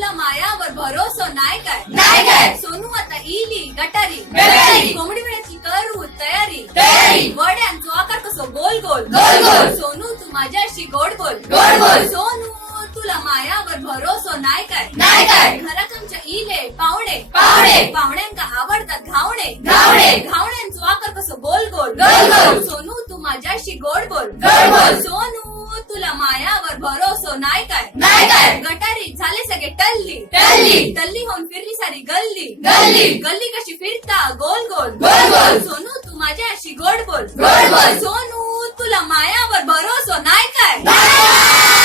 तुला मायावर भरोसा नाही काय नाही काय सोनू आता इली गटारी गटारी. कोंबडी वेळाची करू तयारी तयारी. वड्यांचो आकार कसो गोल गोल गोल गोल. सोनू तू माझ्याशी गोड बोल गोड बोल. सोनू तुला मायावर भरोसा नाही काय नाही काय घरात आमच्या इले पाहुणे पाहुणे. पाहुण्यांका आवडतात घावणे घावणे. घावण्यांचो आकार कसो गोल गोल गोल गोल. सोनू तू माझ्याशी गोड बोल गोड बोल. सोनू तुला मायावर भरोसा नाही काय नाही काय गटारी झाले सगळे टल्ली टल्ली. टल्ली होऊन फिरली सारी गल्ली गल्ली. गल्ली कशी फिरता गोल गोल गोल गोल. सोनू तू माझ्याशी गोड बोल गोड बोल. सोनू तुला मायावर भरोसा नाही काय नाही.